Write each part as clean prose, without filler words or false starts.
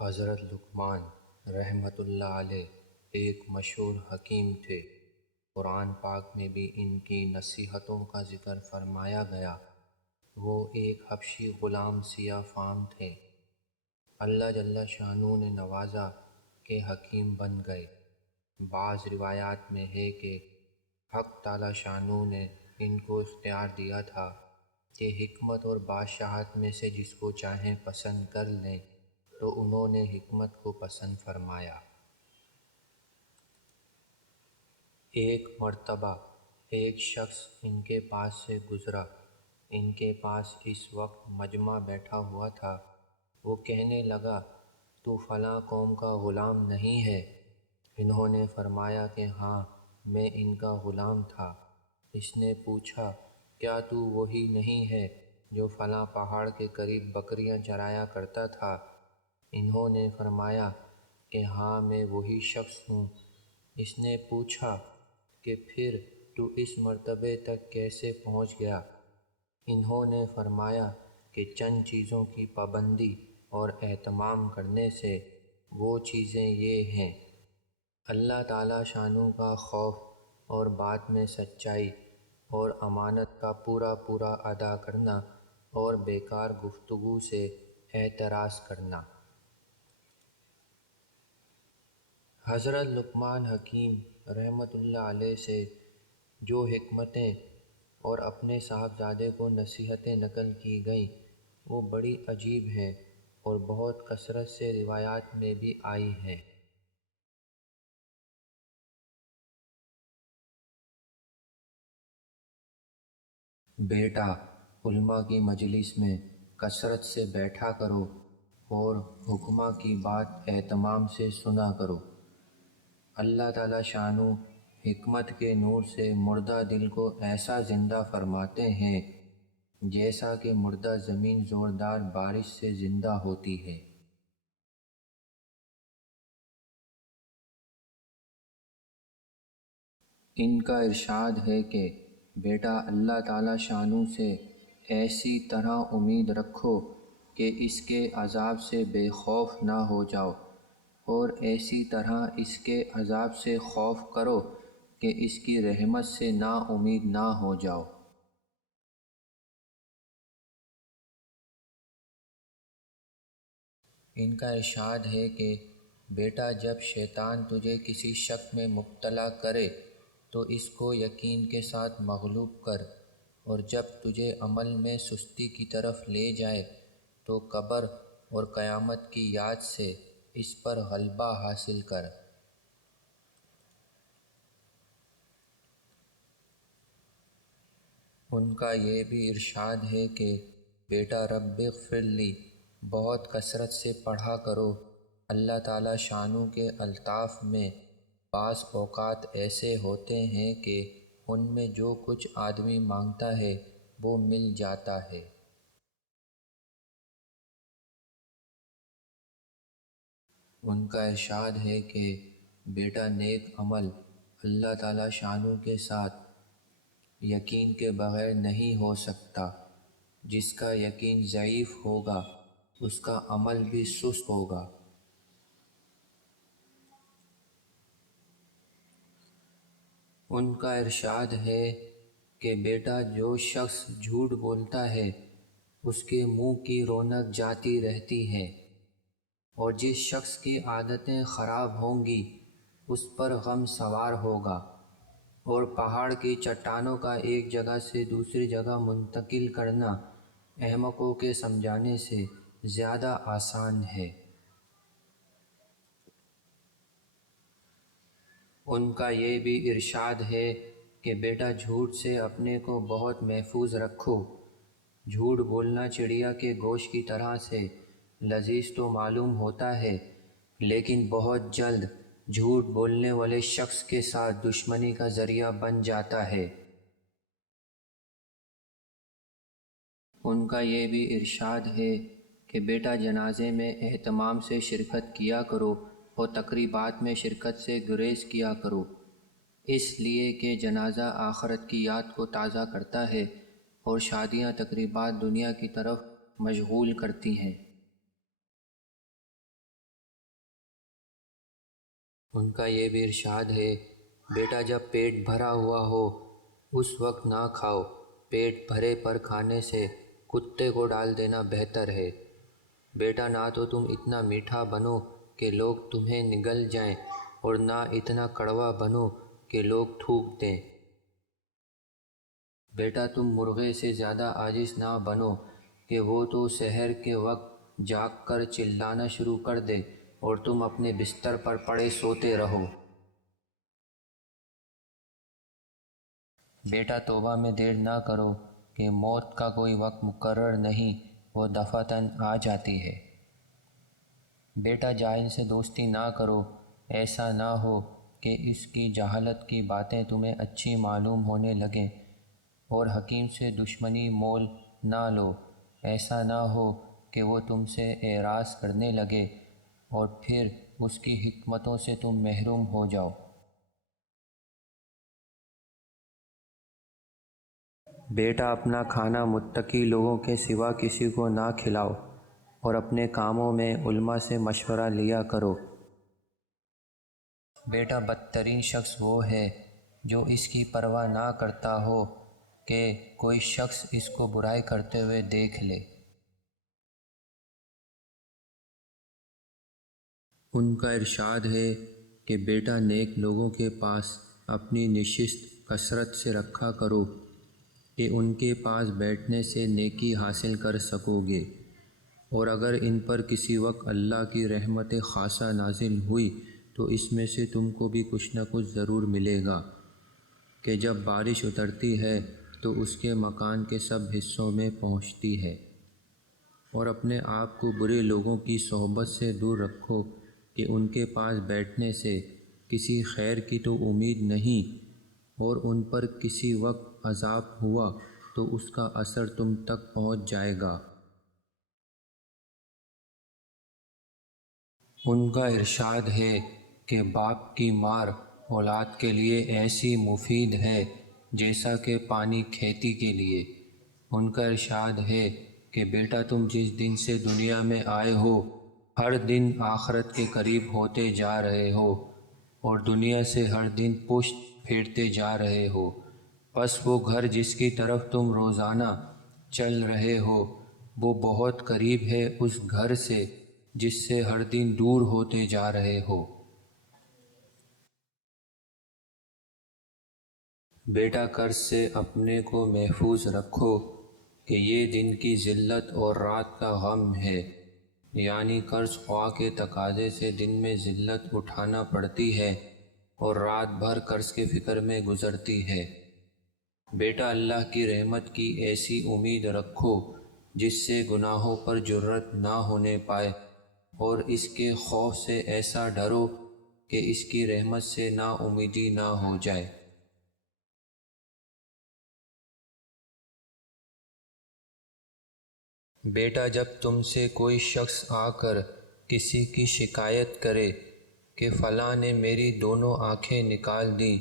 حضرت لقمان رحمۃ اللہ علیہ ایک مشہور حکیم تھے۔ قرآن پاک میں بھی ان کی نصیحتوں کا ذکر فرمایا گیا۔ وہ ایک حبشی غلام سیاہ فام تھے۔ اللہ جل شانہ نے نوازا کہ حکیم بن گئے۔ بعض روایات میں ہے کہ حق تعالی شانہ نے ان کو اختیار دیا تھا کہ حکمت اور بادشاہت میں سے جس کو چاہیں پسند کر لیں، تو انہوں نے حکمت کو پسند فرمایا۔ ایک مرتبہ ایک شخص ان کے پاس سے گزرا۔ ان کے پاس اس وقت مجمع بیٹھا ہوا تھا۔ وہ کہنے لگا، تو فلاں قوم کا غلام نہیں ہے؟ انہوں نے فرمایا کہ ہاں، میں ان کا غلام تھا۔ اس نے پوچھا، کیا تو وہی نہیں ہے جو فلاں پہاڑ کے قریب بکریاں چرایا کرتا تھا؟ انہوں نے فرمایا کہ ہاں، میں وہی شخص ہوں۔ اس نے پوچھا کہ پھر تو اس مرتبے تک کیسے پہنچ گیا؟ انہوں نے فرمایا کہ چند چیزوں کی پابندی اور اہتمام کرنے سے۔ وہ چیزیں یہ ہیں: اللہ تعالی شانہ کا خوف اور بات میں سچائی اور امانت کا پورا ادا کرنا اور بیکار گفتگو سے احتراز کرنا۔ حضرت لقمان حکیم رحمۃ اللہ علیہ سے جو حکمتیں اور اپنے صاحبزادے کو نصیحتیں نقل کی گئیں، وہ بڑی عجیب ہیں اور بہت کثرت سے روایات میں بھی آئی ہیں۔ بیٹا، علماء کی مجلس میں کثرت سے بیٹھا کرو اور حکماء کی بات اہتمام سے سنا کرو۔ اللہ تعالی شانہ حکمت کے نور سے مردہ دل کو ایسا زندہ فرماتے ہیں جیسا کہ مردہ زمین زوردار بارش سے زندہ ہوتی ہے۔ ان کا ارشاد ہے کہ بیٹا، اللہ تعالی شانہ سے ایسی طرح امید رکھو کہ اس کے عذاب سے بے خوف نہ ہو جاؤ، اور ایسی طرح اس کے عذاب سے خوف کرو کہ اس کی رحمت سے نا امید نہ ہو جاؤ۔ ان کا ارشاد ہے کہ بیٹا، جب شیطان تجھے کسی شک میں مبتلا کرے تو اس کو یقین کے ساتھ مغلوب کر، اور جب تجھے عمل میں سستی کی طرف لے جائے تو قبر اور قیامت کی یاد سے اس پر غلبہ حاصل کر۔ ان کا یہ بھی ارشاد ہے کہ بیٹا، رب اغفر لی بہت کثرت سے پڑھا کرو۔ اللہ تعالی شانہ کے الطاف میں بعض اوقات ایسے ہوتے ہیں کہ ان میں جو کچھ آدمی مانگتا ہے وہ مل جاتا ہے۔ ان کا ارشاد ہے کہ بیٹا، نیک عمل اللہ تعالی شانہ کے ساتھ یقین کے بغیر نہیں ہو سکتا۔ جس کا یقین ضعیف ہوگا اس کا عمل بھی سست ہوگا۔ ان کا ارشاد ہے کہ بیٹا، جو شخص جھوٹ بولتا ہے اس کے منہ کی رونق جاتی رہتی ہے، اور جس شخص کی عادتیں خراب ہوں گی اس پر غم سوار ہوگا، اور پہاڑ کی چٹانوں کا ایک جگہ سے دوسری جگہ منتقل کرنا احمقوں کے سمجھانے سے زیادہ آسان ہے۔ ان کا یہ بھی ارشاد ہے کہ بیٹا، جھوٹ سے اپنے کو بہت محفوظ رکھو۔ جھوٹ بولنا چڑیا کے گوشت کی طرح سے لذیذ تو معلوم ہوتا ہے، لیکن بہت جلد جھوٹ بولنے والے شخص کے ساتھ دشمنی کا ذریعہ بن جاتا ہے۔ ان کا یہ بھی ارشاد ہے کہ بیٹا، جنازے میں اہتمام سے شرکت کیا کرو اور تقریبات میں شرکت سے گریز کیا کرو، اس لیے کہ جنازہ آخرت کی یاد کو تازہ کرتا ہے اور شادیاں تقریبات دنیا کی طرف مشغول کرتی ہیں۔ ان کا یہ بھی ارشاد ہے، بیٹا جب پیٹ بھرا ہوا ہو اس وقت نہ کھاؤ، پیٹ بھرے پر کھانے سے کتے کو ڈال دینا بہتر ہے۔ بیٹا نہ تو تم اتنا میٹھا بنو کہ لوگ تمہیں نگل جائیں، اور نہ اتنا کڑوا بنو کہ لوگ تھوک دیں۔ بیٹا تم مرغے سے زیادہ عاجز نہ بنو کہ وہ تو سحر کے وقت جاگ کر چلانا شروع کر دے اور تم اپنے بستر پر پڑے سوتے رہو۔ بیٹا توبہ میں دیر نہ کرو کہ موت کا کوئی وقت مقرر نہیں، وہ دفعتاً آ جاتی ہے۔ بیٹا جاہل سے دوستی نہ کرو، ایسا نہ ہو کہ اس کی جہالت کی باتیں تمہیں اچھی معلوم ہونے لگیں، اور حکیم سے دشمنی مول نہ لو، ایسا نہ ہو کہ وہ تم سے اعراض کرنے لگے اور پھر اس کی حکمتوں سے تم محروم ہو جاؤ۔ بیٹا اپنا کھانا متقی لوگوں کے سوا کسی کو نہ کھلاؤ، اور اپنے کاموں میں علماء سے مشورہ لیا کرو۔ بیٹا بدترین شخص وہ ہے جو اس کی پرواہ نہ کرتا ہو کہ کوئی شخص اس کو برائی کرتے ہوئے دیکھ لے۔ ان کا ارشاد ہے کہ بیٹا نیک لوگوں کے پاس اپنی نشست کثرت سے رکھا کرو کہ ان کے پاس بیٹھنے سے نیکی حاصل کر سکو گے، اور اگر ان پر کسی وقت اللہ کی رحمت خاصہ نازل ہوئی تو اس میں سے تم کو بھی کچھ نہ کچھ ضرور ملے گا کہ جب بارش اترتی ہے تو اس کے مکان کے سب حصوں میں پہنچتی ہے۔ اور اپنے آپ کو برے لوگوں کی صحبت سے دور رکھو کہ ان کے پاس بیٹھنے سے کسی خیر کی تو امید نہیں، اور ان پر کسی وقت عذاب ہوا تو اس کا اثر تم تک پہنچ جائے گا۔ ان کا ارشاد ہے کہ باپ کی مار اولاد کے لیے ایسی مفید ہے جیسا کہ پانی کھیتی کے لیے۔ ان کا ارشاد ہے کہ بیٹا تم جس دن سے دنیا میں آئے ہو ہر دن آخرت کے قریب ہوتے جا رہے ہو، اور دنیا سے ہر دن پشت پھیرتے جا رہے ہو، پس وہ گھر جس کی طرف تم روزانہ چل رہے ہو وہ بہت قریب ہے اس گھر سے جس سے ہر دن دور ہوتے جا رہے ہو۔ بیٹا قرض سے اپنے کو محفوظ رکھو کہ یہ دن کی ذلت اور رات کا غم ہے، یعنی قرض خواہ کے تقاضے سے دن میں ذلت اٹھانا پڑتی ہے اور رات بھر قرض کے فکر میں گزرتی ہے۔ بیٹا اللہ کی رحمت کی ایسی امید رکھو جس سے گناہوں پر جرأت نہ ہونے پائے، اور اس کے خوف سے ایسا ڈرو کہ اس کی رحمت سے نا امیدی نہ ہو جائے۔ بیٹا جب تم سے کوئی شخص آ کر کسی کی شکایت کرے کہ فلاں نے میری دونوں آنکھیں نکال دیں،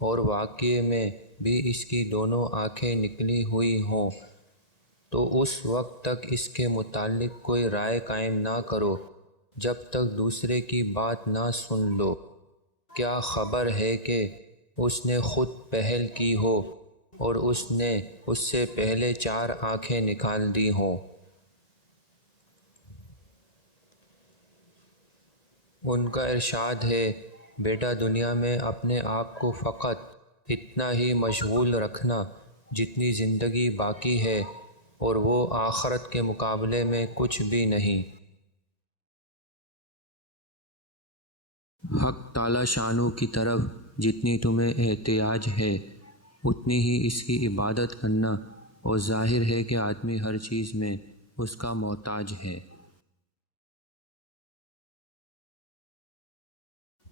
اور واقعے میں بھی اس کی دونوں آنکھیں نکلی ہوئی ہوں، تو اس وقت تک اس کے متعلق کوئی رائے قائم نہ کرو جب تک دوسرے کی بات نہ سن لو۔ کیا خبر ہے کہ اس نے خود پہل کی ہو اور اس نے اس سے پہلے 4 آنکھیں نکال دی ہوں۔ ان کا ارشاد ہے، بیٹا دنیا میں اپنے آپ کو فقط اتنا ہی مشغول رکھنا جتنی زندگی باقی ہے، اور وہ آخرت کے مقابلے میں کچھ بھی نہیں۔ حق تعالی شانہ کی طرف جتنی تمہیں احتیاج ہے اتنی ہی اس کی عبادت کرنا، اور ظاہر ہے کہ آدمی ہر چیز میں اس کا محتاج ہے۔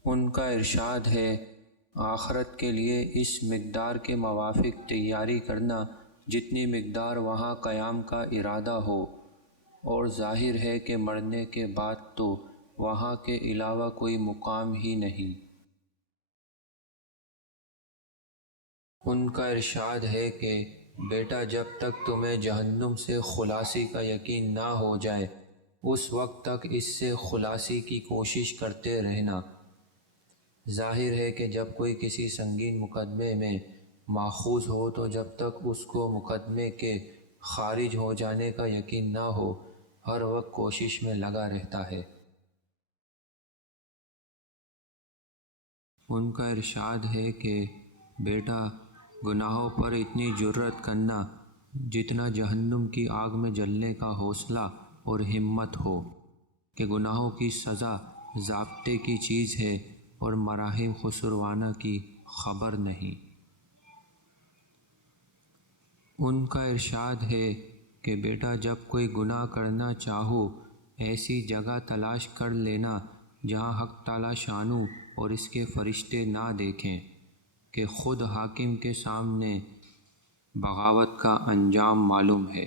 ان کا ارشاد ہے، آخرت کے لیے اس مقدار کے موافق تیاری کرنا جتنی مقدار وہاں قیام کا ارادہ ہو، اور ظاہر ہے کہ مرنے کے بعد تو وہاں کے علاوہ کوئی مقام ہی نہیں۔ ان کا ارشاد ہے کہ بیٹا جب تک تمہیں جہنم سے خلاصی کا یقین نہ ہو جائے اس وقت تک اس سے خلاصی کی کوشش کرتے رہنا۔ ظاہر ہے کہ جب کوئی کسی سنگین مقدمے میں ماخوذ ہو تو جب تک اس کو مقدمے کے خارج ہو جانے کا یقین نہ ہو ہر وقت کوشش میں لگا رہتا ہے۔ ان کا ارشاد ہے کہ بیٹا، گناہوں پر اتنی جرأت کرنا جتنا جہنم کی آگ میں جلنے کا حوصلہ اور ہمت ہو، کہ گناہوں کی سزا ضابطے کی چیز ہے اور مراحم خسروانہ کی خبر نہیں۔ ان کا ارشاد ہے کہ بیٹا، جب کوئی گناہ کرنا چاہو ایسی جگہ تلاش کر لینا جہاں حق تعالی شانو اور اس کے فرشتے نہ دیکھیں، کہ خود حاکم کے سامنے بغاوت کا انجام معلوم ہے۔